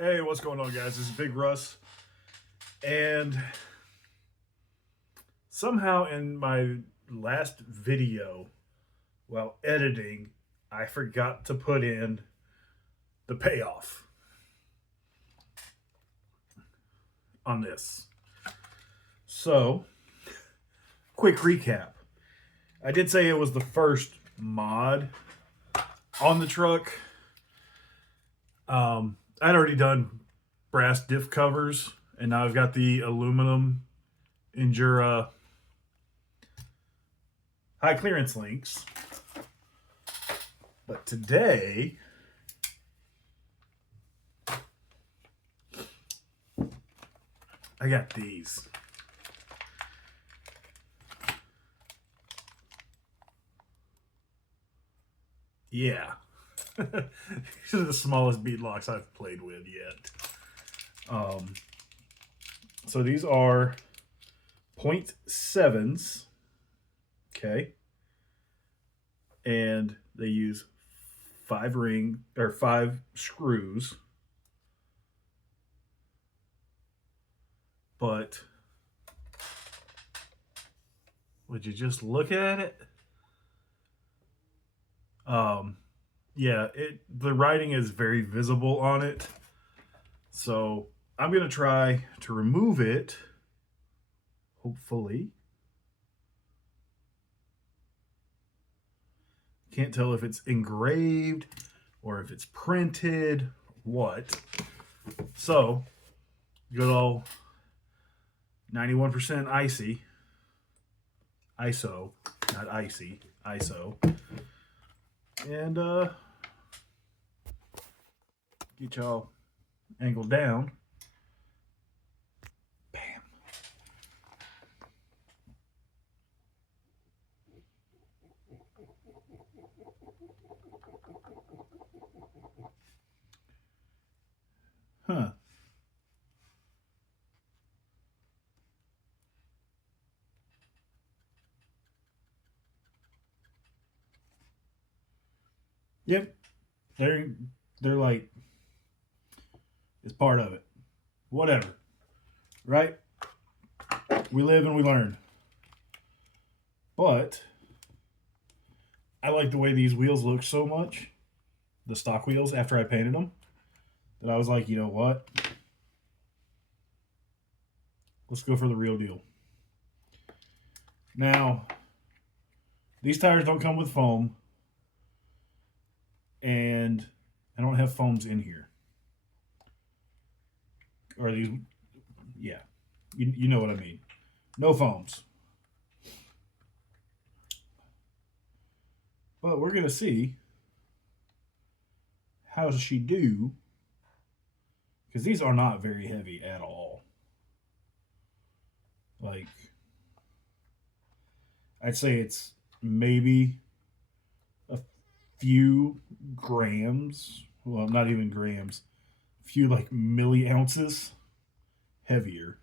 Hey, what's going on, guys? This is Big Russ, and somehow in my last video, while editing, I forgot to put in the payoff on this. So, quick recap. I did say it was the first mod on the truck. I'd already done brass diff covers, and now I've got the aluminum Endura high clearance links. But today, I got these. Yeah. These are the smallest bead locks I've played with yet. So these are 0.7s. Okay. And they use 5 screws. But would you just look at it? Yeah, the writing is very visible on it. So I'm gonna try to remove it. Hopefully. Can't tell if it's engraved or if it's printed, what. So, good old 91% icy. ISO, not icy, ISO. And get y'all angled down. Bam. Huh. Yep. They're like, it's part of it. Whatever. Right? We live and we learn. But I like the way these wheels look so much, the stock wheels, after I painted them, that I was like, you know what? Let's go for the real deal. Now, these tires don't come with foam, and I don't have foams in here. Or these, yeah, you know what I mean. No foams. But we're going to see how does she do, because these are not very heavy at all. Like, I'd say it's maybe a few grams, well, not even grams, a few like milliounces heavier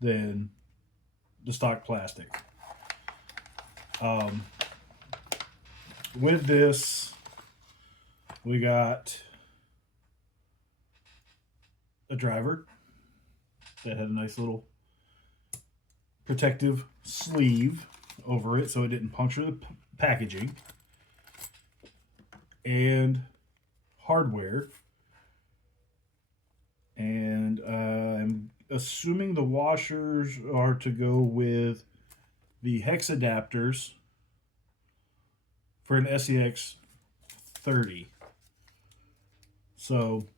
than the stock plastic. With this, we got a driver that had a nice little protective sleeve over it so it didn't puncture the packaging, and hardware, and I'm assuming the washers are to go with the hex adapters for an SEX 30. So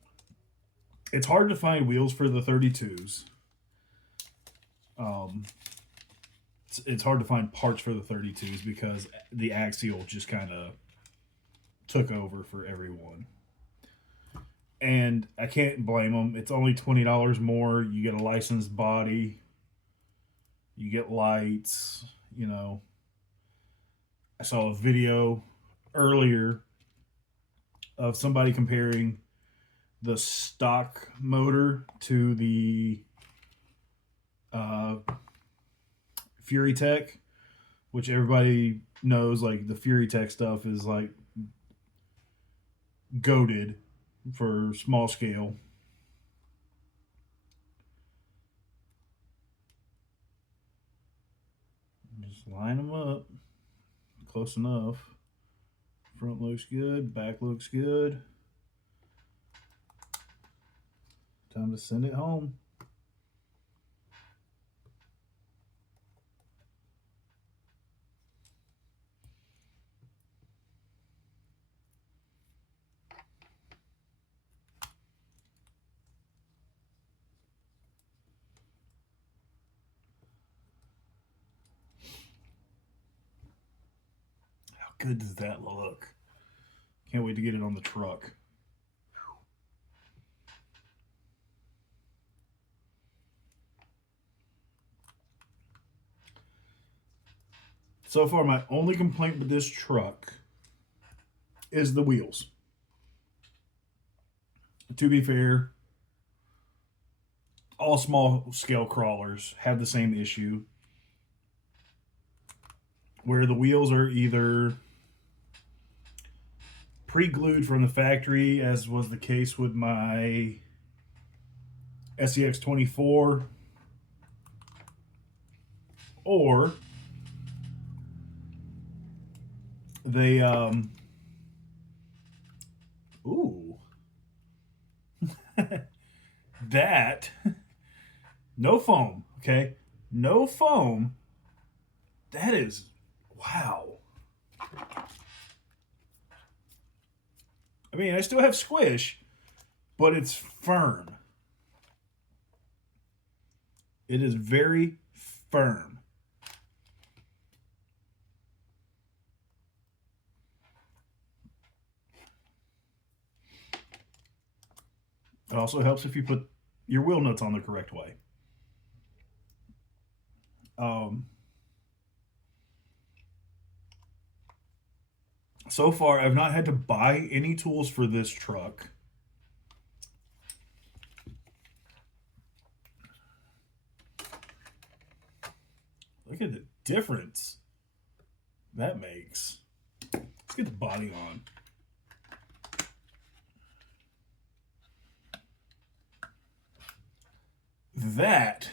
it's hard to find wheels for the 32s. It's hard to find parts for the 32s because the axial just kind of took over for everyone. And I can't blame them. It's only $20 more. You get a licensed body. You get lights, you know. I saw a video earlier of somebody comparing the stock motor to the Fury Tech, which everybody knows, like the Fury Tech stuff is like goated. for small scale. Just line them up close enough. Front looks good, back looks good. Time to send it home. How good does that look? Can't wait to get it on the truck. So far, my only complaint with this truck is the wheels. To be fair, all small scale crawlers have the same issue where the wheels are either pre-glued from the factory, as was the case with my SEX 24, or they ooh that no foam, okay, no foam. That is wow. I mean, I still have squish, but it's firm. It is very firm. It also helps if you put your wheel nuts on the correct way. Um, so far, I've not had to buy any tools for this truck. Look at the difference that makes. Let's get the body on. That,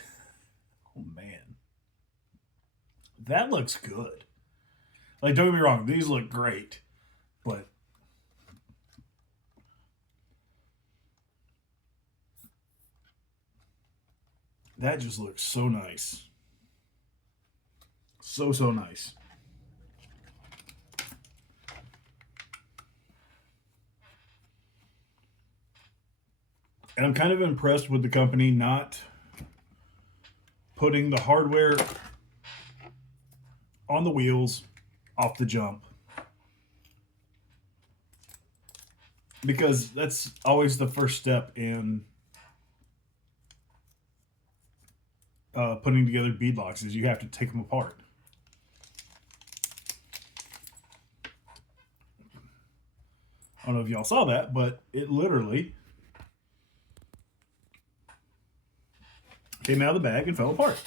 oh man, that looks good. Like, don't get me wrong, these look great, but that just looks so nice. So nice. And I'm kind of impressed with the company not putting the hardware on the wheels off the jump. Because that's always the first step in putting together beadlocks is you have to take them apart. I don't know if y'all saw that, but it literally came out of the bag and fell apart.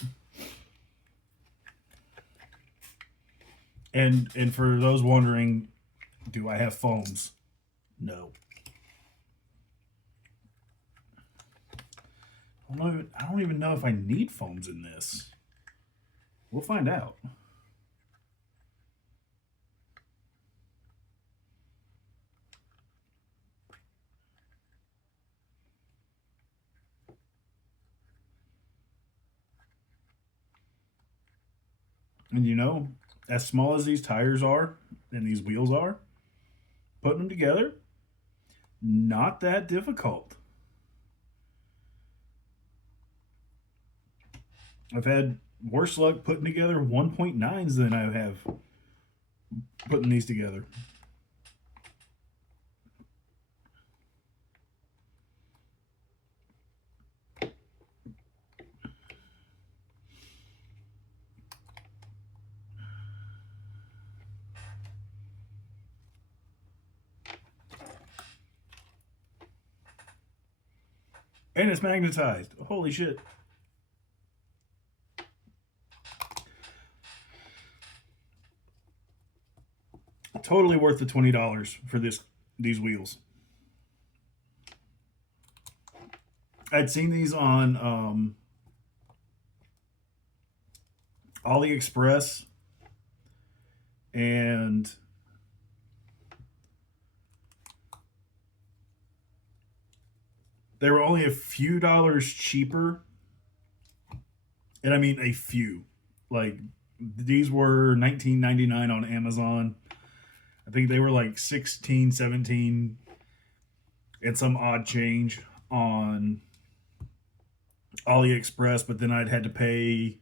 And for those wondering, do I have foams? No. I don't even know if I need foams in this. We'll find out. And you know, as small as these tires are and these wheels are, putting them together, not that difficult. I've had worse luck putting together 1.9s than I have putting these together. And it's magnetized. Holy shit. Totally worth the $20 for these wheels. I'd seen these on AliExpress, and they were only a few dollars cheaper. And I mean a few. Like these were 19.99 on Amazon. I think they were like 16, 17, and some odd change on AliExpress, but then I'd had to pay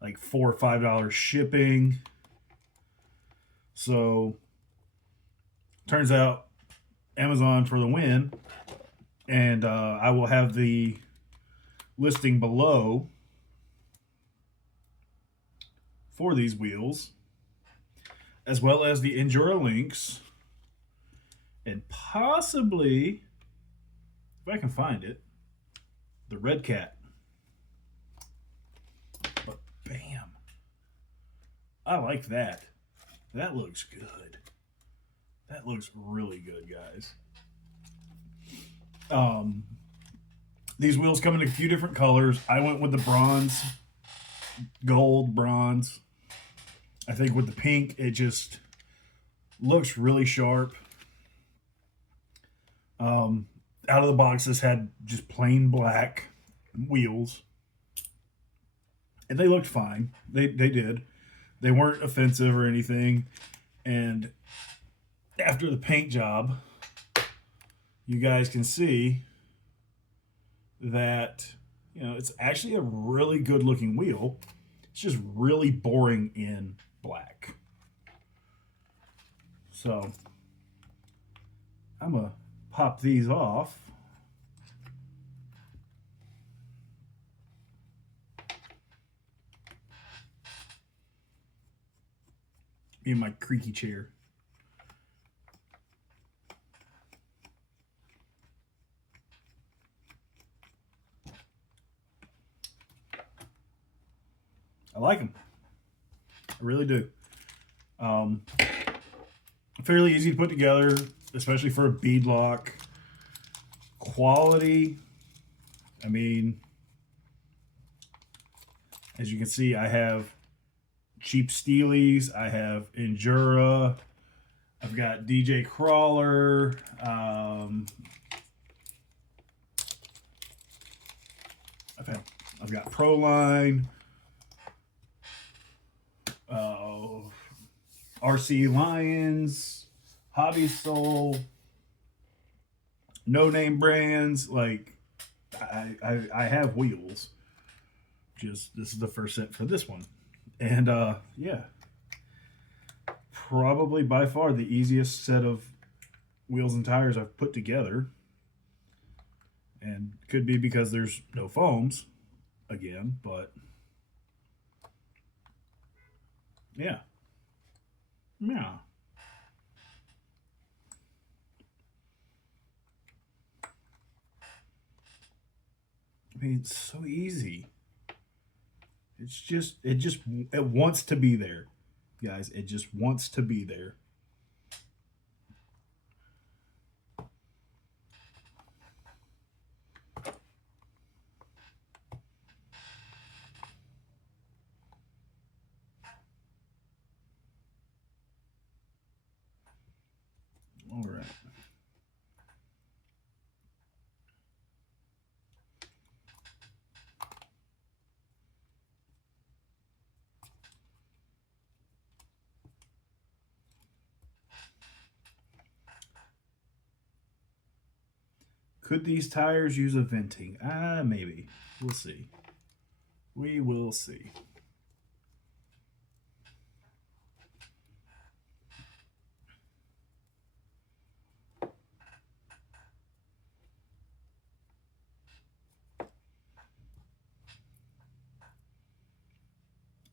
like $4 or $5 shipping. So turns out Amazon for the win. And I will have the listing below for these wheels, as well as the Enduro links, and possibly, if I can find it, the RedCat. But bam, I like that. That looks good. That looks really good, guys. These wheels come in a few different colors. I went with the bronze, gold, bronze. I think with the pink, it just looks really sharp. Out of the box, this had just plain black wheels, and they looked fine. They did. They weren't offensive or anything. And after the paint job, you guys can see that, you know, it's actually a really good looking wheel. It's just really boring in black. So I'm gonna pop these off. In my creaky chair. I like them. I really do. Fairly easy to put together, especially for a bead lock. Quality, I mean, as you can see, I have cheap Steelies, I have Endura, I've got DJ Crawler, I've got Proline, RC Lions, Hobby Soul, no name brands. Like I have wheels. Just this is the first set for this one, and yeah, probably by far the easiest set of wheels and tires I've put together. And could be because there's no foams again, but yeah. Yeah. I mean, it's so easy. It wants to be there, guys. It just wants to be there. All right. Could these tires use a venting? Maybe. We'll see. We will see.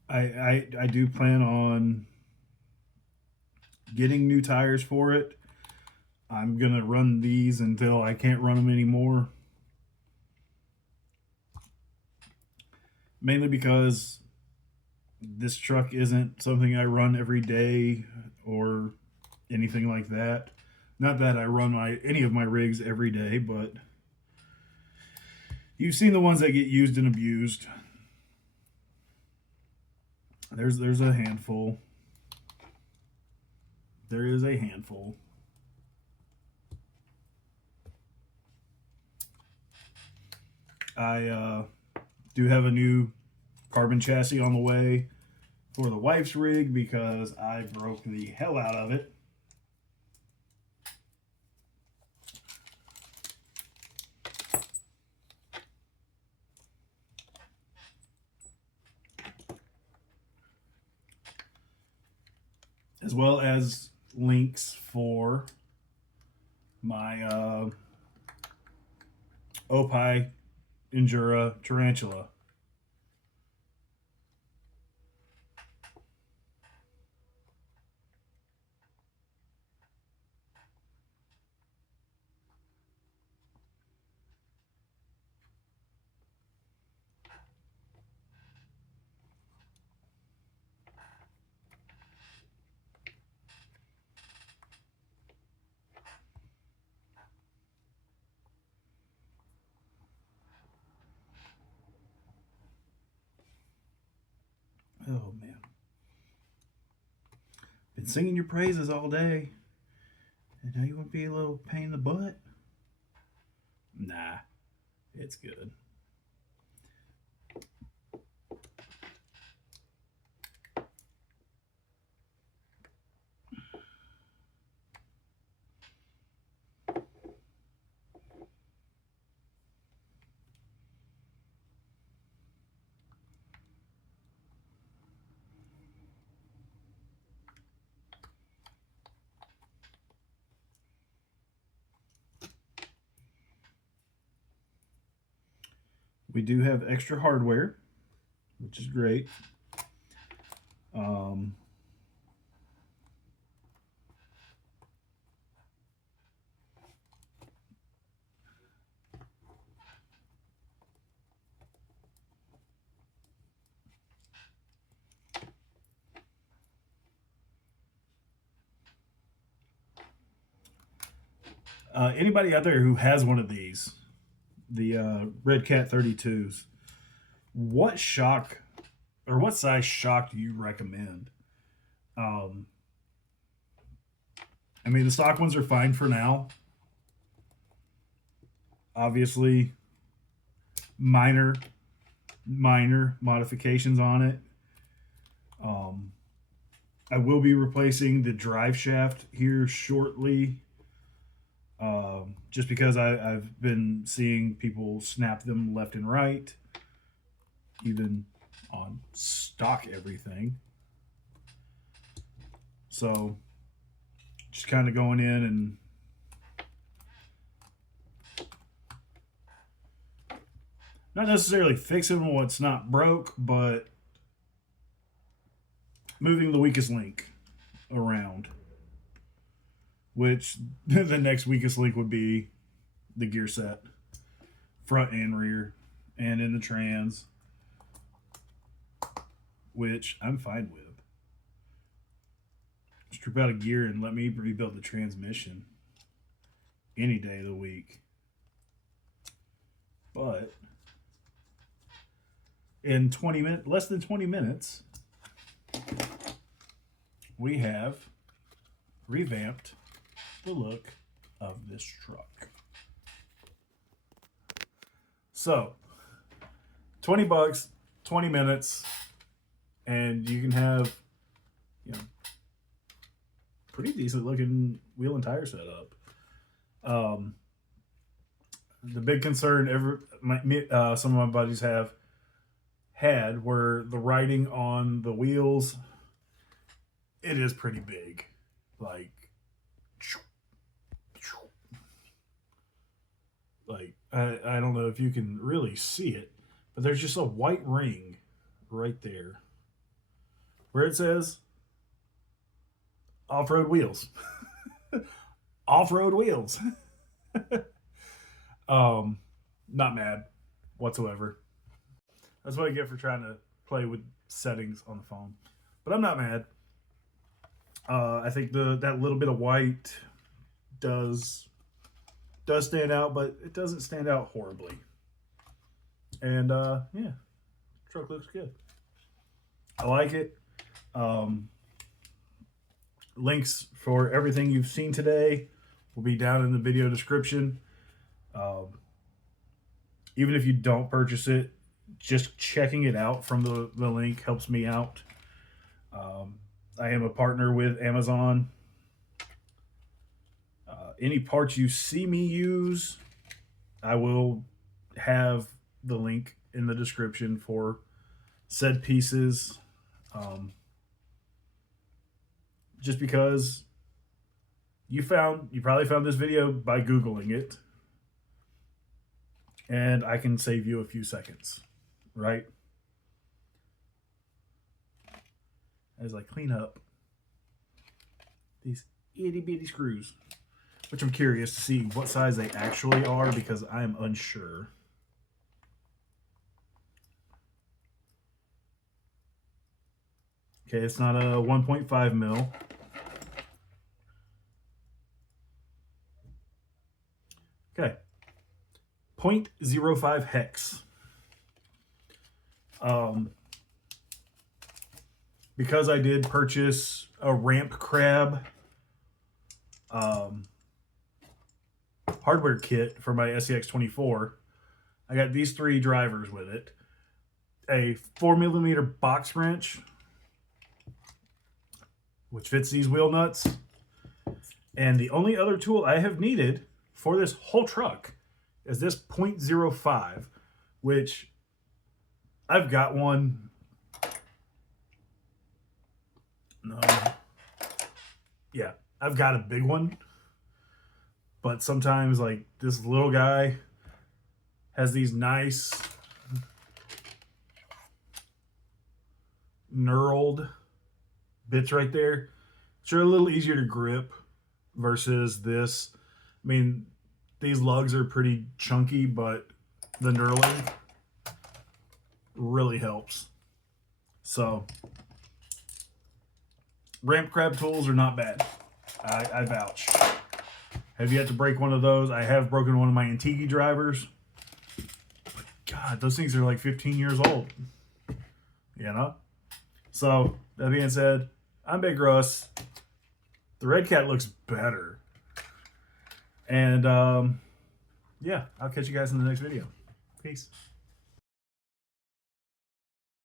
I do plan on getting new tires for it. I'm gonna run these until I can't run them anymore. Mainly because this truck isn't something I run every day or anything like that. Not that I run any of my rigs every day, but You've seen the ones that get used and abused. There's a handful. There is a handful. I do have a new carbon chassis on the way for the wife's rig because I broke the hell out of it. As well as links for my Opie Endura Tarantula. Oh man. Been singing your praises all day. And now you want to be a little pain in the butt? Nah, it's good. We do have extra hardware, which is great. Um, Anybody out there who has one of these, the RedCat 32s, what shock or what size shock do you recommend? Um, I mean, the stock ones are fine for now. Obviously, minor modifications on it. Um, I will be replacing the drive shaft here shortly. Just because I've been seeing people snap them left and right, even on stock everything. So, just kind of going in and not necessarily fixing what's not broke, but moving the weakest link around. Which the next weakest link would be the gear set, front and rear, and in the trans, which I'm fine with. Strip out a gear and let me rebuild the transmission any day of the week. But in 20 minutes, less than 20 minutes, we have revamped the look of this truck. So, 20 bucks, 20 minutes, and you can have, you know, pretty decent looking wheel and tire setup. The big concern some of my buddies have had were the writing on the wheels. It is pretty big. I don't know if you can really see it, but there's just a white ring right there where it says off-road wheels. Off-road wheels. Not mad whatsoever. That's what I get for trying to play with settings on the phone. But I'm not mad. I think that little bit of white does stand out, but it doesn't stand out horribly. And yeah, truck looks good. I like it. Links for everything you've seen today will be down in the video description. Um, Even if you don't purchase it, just checking it out from the link helps me out. I am a partner with Amazon. Any parts you see me use, I will have the link in the description for said pieces. Just because you probably found this video by Googling it, and I can save you a few seconds, right? As I clean up these itty bitty screws, which I'm curious to see what size they actually are because I'm unsure. Okay, it's not a 1.5 mil. Okay, 0.05 hex. Because I did purchase a ramp crab hardware kit for my SEX24, I got these 3 drivers with it. A 4mm box wrench, which fits these wheel nuts. And the only other tool I have needed for this whole truck is this 0.05, which I've got one. No. Yeah, I've got a big one. But sometimes, like, this little guy has these nice knurled bits right there. Sure, a little easier to grip versus this. I mean, these lugs are pretty chunky, but the knurling really helps. So, ramp crab tools are not bad. I vouch. Have yet to break one of those. I have broken one of my Antigi drivers. But God, those things are like 15 years old. You know? So, that being said, I'm Big Russ. The RedCat looks better. And, yeah, I'll catch you guys in the next video. Peace.